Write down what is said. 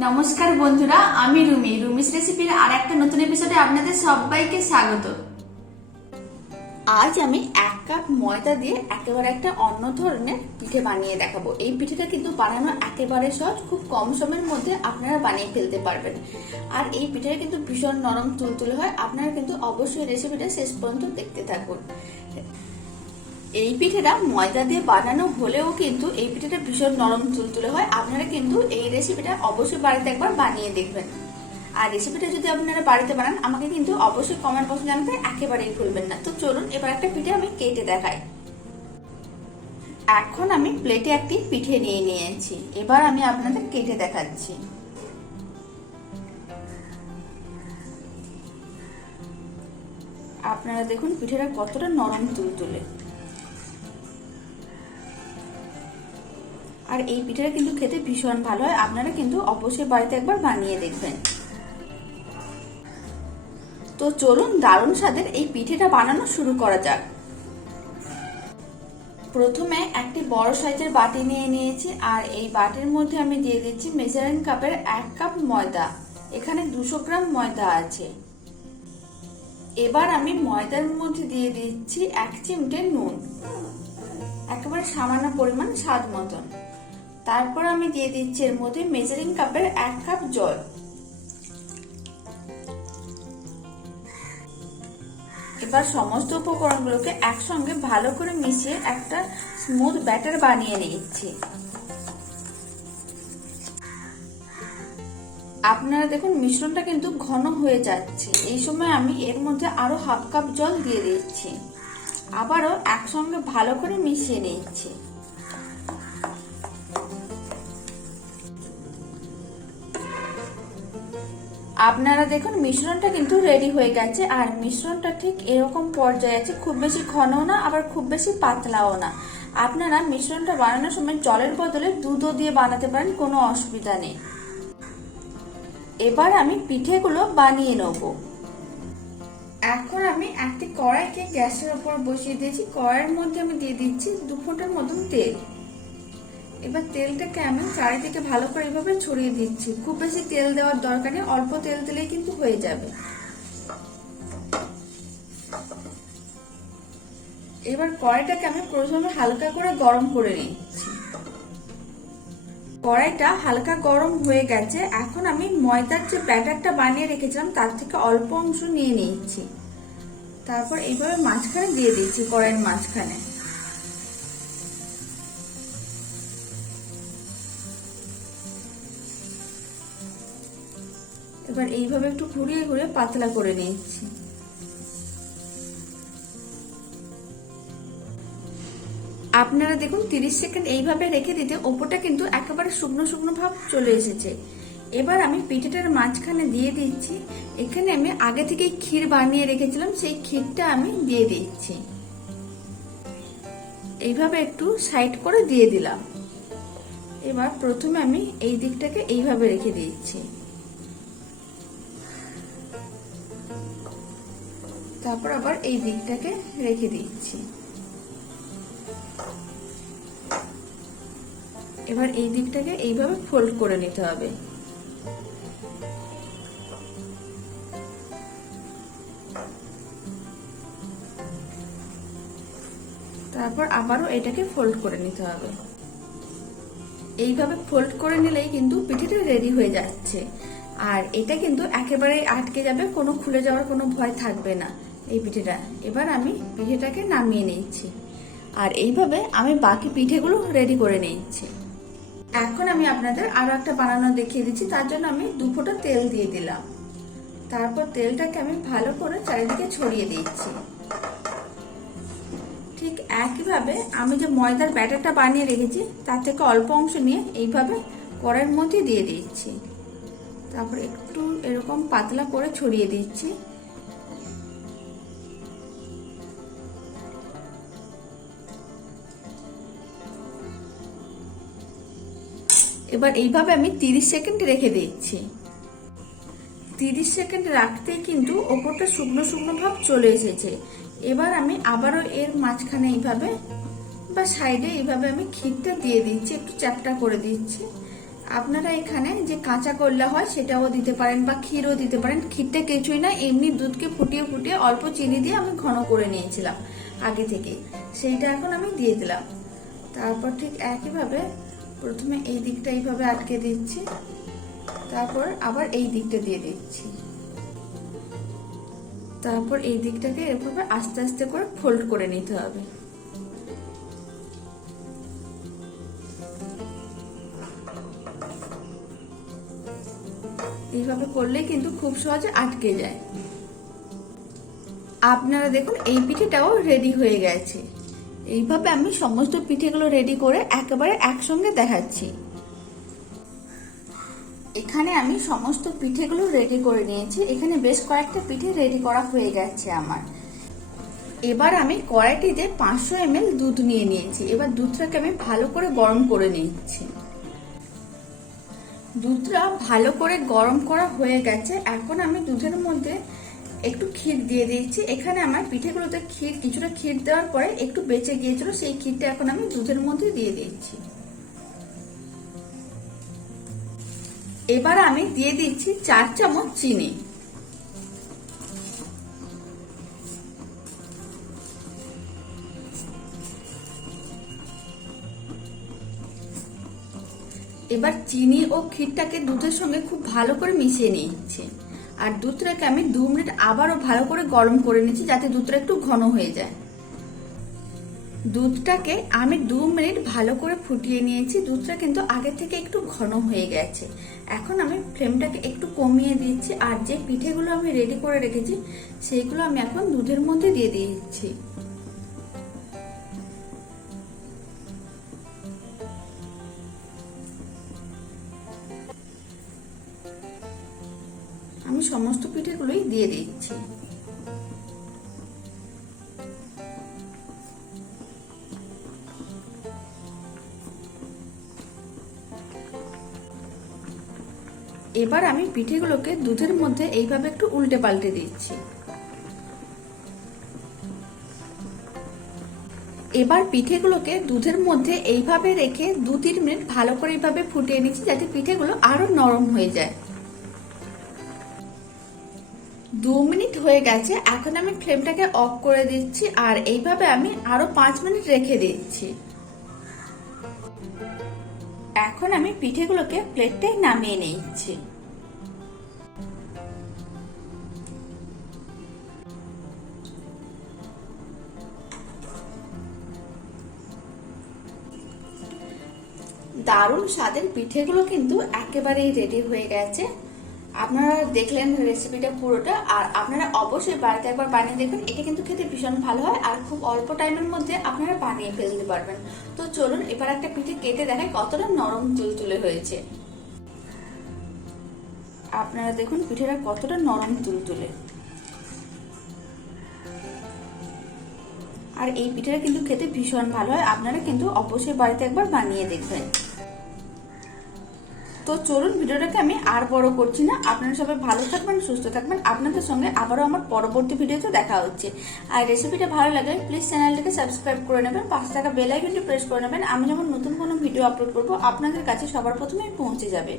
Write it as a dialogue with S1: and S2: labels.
S1: নমস্কার বন্ধুরা, আমি রুমি। রুমিস রেসিপির আর একটা নতুন এপিসোডে আপনাদের সবাইকে স্বাগত। আজ আমি এক কাপ ময়দা দিয়ে একেবারে একটা অন্য ধরনের পিঠে বানিয়ে দেখাবো। এই পিঠেটা কিন্তু বানানো একেবারে সহজ, খুব কম সময়ের মধ্যে আপনারা বানিয়ে ফেলতে পারবেন। আর এই পিঠেটা কিন্তু ভীষণ নরম, তুলতুলে হয়। আপনারা কিন্তু অবশ্যই রেসিপিটা শেষ পর্যন্ত দেখতে থাকুন। এই পিঠেটা ময়দা দিয়ে বানানো হলেও কিন্তু এই পিঠেটা ভীষণ নরম তুলতুলে হয়। আপনারা কিন্তু এই রেসিপিটা অবশ্যই বাড়িতে একবার বানিয়ে দেখবেন। আর রেসিপিটা যদি আপনারা বাড়িতে বানান, আমাকে কিন্তু অবশ্যই কমেন্ট বক্সে জানাতে একেবারেই ভুলবেন না। তো চলুন, এবার একটা পিঠে আমি কেটে দেখাই। এখন আমি প্লেটে একটি পিঠে নিয়ে নিয়েছি। এবার আমি আপনাদের কেটে দেখাচ্ছি। আপনারা দেখুন, পিঠেটা কতটা নরম তুলতুলে। আর এই পিঠাটা কিন্তু খেতে ভীষণ ভালো হয়। আপনারা কিন্তু অবশ্যই বাড়িতে একবার বানিয়ে দেখবেন। তো চলুন দারুণ স্বাদের এই পিঠেটা বানানো শুরু করা যাক। প্রথমে একটি বড় সাইজের বাটি নিয়ে নিয়েছি আর এই বাটির মধ্যে আমি দিয়ে দিচ্ছি মেজারিং কাপের এক কাপ ময়দা। এখানে দুশো গ্রাম ময়দা আছে। এবার আমি ময়দার মধ্যে দিয়ে দিচ্ছি এক চিমটে নুন। একেবারে সামান্য পরিমাণ স্বাদ মতন। তারপর আমি দিয়ে দিচ্ছি এর মধ্যে মেজারিং কাপের এক কাপ জল। এবার সমস্ত উপকরণগুলোকে একসঙ্গে ভালো করে মিশিয়ে একটা স্মুথ ব্যাটার বানিয়ে নিচ্ছি। আপনারা দেখুন, মিশ্রণটা কিন্তু ঘন হয়ে যাচ্ছে। এই সময় আমি এর মধ্যে আরও হাফ কাপ জল দিয়ে দিচ্ছি। আবারও একসঙ্গে ভালো করে মিশিয়ে নিচ্ছি। আপনারা দেখুন, মিশ্রণটা কিন্তু রেডি হয়ে গেছে। আর মিশ্রণটা ঠিক এরকম পর্যায়ে আছে, খুব বেশি ঘনও না, আবার খুব বেশি পাতলাও না। আপনারা মিশ্রণটা বানানোর সময় জলের বদলে দুধও দিয়ে বানাতে পারেন, কোনো অসুবিধা নেই। এবার আমি পিঠেগুলো বানিয়ে নেব। এখন আমি একটি কড়াইকে গ্যাসের ওপর বসিয়ে দিয়েছি। কড়াইয়ের মধ্যে আমি দিয়ে দিচ্ছি দু ফুটের মতন তেল। এবার তেলটাকে আমি চারিদিকে ভালো করে এভাবে ছড়িয়ে দিচ্ছি। খুব বেশি তেল দেওয়ার দরকার নেই, অল্প তেল দিলেই কিন্তু হয়ে যাবে। এবার কড়াইটাকে আমি প্রথমে হালকা করে গরম করে নিচ্ছি। কড়াইটা হালকা গরম হয়ে গেছে। এখন আমি ময়দার যে ব্যাটারটা বানিয়ে রেখেছিলাম, তার থেকে অল্প অংশ নিয়ে নিচ্ছি। তারপর এইভাবে মাঝখানে দিয়ে দিচ্ছি কড়াইয়ের মাঝখানে। এবার এইভাবে একটু ঘুরিয়ে ঘুরিয়ে পাতলা করে নিচ্ছি আপনারা দেখুন, তিরিশ সেকেন্ড এইভাবে রেখে দিতে ওপরটা কিন্তু একেবারে শুকনো শুকনো ভাব চলে এসেছে। এবার আমি পিঠেটার মাঝখানে দিয়ে দিচ্ছি। এখানে আমি আগে থেকে ক্ষীর বানিয়ে রেখেছিলাম, সেই ক্ষীরটা আমি দিয়ে দিচ্ছি। এইভাবে একটু সাইড করে দিয়ে দিলাম। এবার প্রথমে আমি এই দিকটাকে এইভাবে রেখে দিচ্ছি। তারপর আবার এই দিকটাকে রেখে দিচ্ছি। এবার এই দিকটাকে এইভাবে ফোল্ড করে নিতে হবে। তারপর আবারও এটাকে ফোল্ড করে নিতে হবে। এইভাবে ফোল্ড করে নিলেই কিন্তু পিঠেটা রেডি হয়ে যাচ্ছে। আর এটা কিন্তু একেবারে আটকে যাবে, কোনো খুলে যাওয়ার কোনো ভয় থাকবে না। এই পিঠেটা। এবার আমি পিঠেটাকে নামিয়ে নিচ্ছি। আর এইভাবে আমি বাকি পিঠেগুলো রেডি করে নিচ্ছি। এখন আমি আপনাদের আরও একটা বানানো দেখিয়ে দিচ্ছি। তার জন্য আমি দু ফোঁটা তেল দিয়ে দিলাম। তারপর তেলটাকে আমি ভালো করে চারিদিকে ছড়িয়ে দিচ্ছি। ঠিক একইভাবে আমি যে ময়দার ব্যাটারটা বানিয়ে রেখেছি, তার থেকে অল্প অংশ নিয়ে এইভাবে কড়াইয়ের মধ্যে দিয়ে দিচ্ছি। তারপর একটু এরকম পাতলা করে ছড়িয়ে দিচ্ছি। এবার এইভাবে আমি তিরিশ সেকেন্ড রেখে দিচ্ছি। তিরিশ সেকেন্ড রাখতেই কিন্তু ওপরটা শুকনো শুকনো ভাব চলে এসেছে। এবার আমি আবারও এর মাঝখানে এইভাবে বা সাইডে এইভাবে আমি ক্ষীরটা দিয়ে দিচ্ছি, একটু চ্যাপটা করে দিচ্ছি। আপনারা এখানে যে কাঁচা করলা হয় সেটাও দিতে পারেন বা ক্ষীরও দিতে পারেন। ক্ষীরটা কিছুই না, এমনি দুধকে ফুটিয়ে ফুটিয়ে অল্প চিনি দিয়ে আমি ঘন করে নিয়েছিলাম আগে থেকে। সেইটা এখন আমি দিয়ে দিলাম। তারপর ঠিক একইভাবে প্রথমে এই দিকটা এইভাবে আটকে দিচ্ছি, তারপর আবার এই দিকটা দিয়ে দিচ্ছি। তারপর এই দিকটাকে এভাবে আস্তে আস্তে করে ফোল্ড করে নিতে হবে। এইভাবে করলে কিন্তু খুব সহজে আটকে যায়। আপনারা দেখুন, এই পিঠেটাও রেডি হয়ে গেছে। এইভাবে আমি সমস্ত পিঠেগুলো রেডি করে একেবারে একসঙ্গে দেখাচ্ছি। এখানে আমি সমস্ত পিঠেগুলো রেডি করে নিয়েছি। এখানে বেশ কয়েকটা পিঠে রেডি করা হয়ে গেছে আমার। এবার আমি কড়াইটিতে পাঁচশো এম দুধ নিয়ে নিয়েছি। এবার দুধটাকে আমি ভালো করে গরম করে নিচ্ছি। দুধটা ভালো করে গরম করা হয়ে গেছে। এখন আমি দুধের মধ্যে একটু ক্ষীর দিয়ে দিয়েছি। এখানে আমার পিঠেগুলোতে ক্ষীর, কিছুটা ক্ষীর দেওয়ার পরে একটু বেঁচে গিয়েছিল, সেই ক্ষীরটা এখন আমি দুধের মধ্যে দিয়ে দিচ্ছি। এবার আমি দিয়ে দিচ্ছি চার চামচ চিনি। এবার চিনি ও ক্ষীরটাকে দুধের সঙ্গে খুব ভালো করে মিশিয়ে নিচ্ছি। আর দুধটাকে আমি দু মিনিট আবারও ভালো করে গরম করে নিচ্ছি যাতে দুধটা একটু ঘন হয়ে যায়। দুধটাকে আমি দু মিনিট ভালো করে ফুটিয়ে নিয়েছি। দুধটা কিন্তু আগে থেকে একটু ঘন হয়ে গেছে। এখন আমি ফ্লেমটাকে একটু কমিয়ে দিচ্ছি আর যে পিঠেগুলো আমি রেডি করে রেখেছি, সেইগুলো আমি এখন দুধের মধ্যে দিয়ে দিচ্ছি। সমস্ত পিঠেগুলোই দিয়ে দিচ্ছি। এবার আমি পিঠেগুলোকে দুধের মধ্যে এইভাবে একটু উল্টে পাল্টে দিচ্ছি। এবার পিঠেগুলোকে দুধের মধ্যে এইভাবে রেখে দু তিন মিনিট ভালো করে এইভাবে ফুটিয়ে নিচ্ছি যাতে পিঠেগুলো আরও নরম হয়ে যায়। দু মিনিট হয়ে গেছে, এখন আমি ফ্লেমটাকে অফ করে দিচ্ছি আর এইভাবে আমি আরও পাঁচ মিনিট রেখে দিচ্ছি। এখন আমি পিঠেগুলোকে প্লেটটাই নামিয়ে নিচ্ছি। দারুণ স্বাদের পিঠেগুলো কিন্তু একেবারেই রেডি হয়ে গেছে। আপনারা দেখলেন রেসিপিটা পুরোটা, আর আপনারা অবশ্যই বাড়িতে একবার বানিয়ে দেখবেন। এটা কিন্তু খেতে ভীষণ ভালো হয়, আর খুব অল্প টাইমের মধ্যে আপনারা বানিয়ে ফেলতে পারবেন। তো চলুন, এবার একটা পিঠে কেটে দেখাই কতটা নরম তুলতুলে হয়েছে। আপনারা দেখুন পিঠেটা কতটা নরম তুলতুলে। আর এই পিঠেটা কিন্তু খেতে ভীষণ ভালো হয়, আপনারা কিন্তু অবশ্যই বাড়িতে একবার বানিয়ে দেখবেন। তো চলুন ভিডিওটাকে আমি আর বড় করছি না। আপনারা সবাই ভালো থাকবেন, সুস্থ থাকবেন। আপনাদের সঙ্গে আবারও আমার পরবর্তী ভিডিওতে দেখা হচ্ছে। আর রেসিপিটা ভালো লাগে প্লিজ চ্যানেলটাকে সাবস্ক্রাইব করে নেবেন পাঁচ টাকা বেল আইকনটি প্রেস করে নেবেন। আমি যখন নতুন কোনো ভিডিও আপলোড করব, আপনাদের কাছে সবার প্রথমেই পৌঁছে যাবে।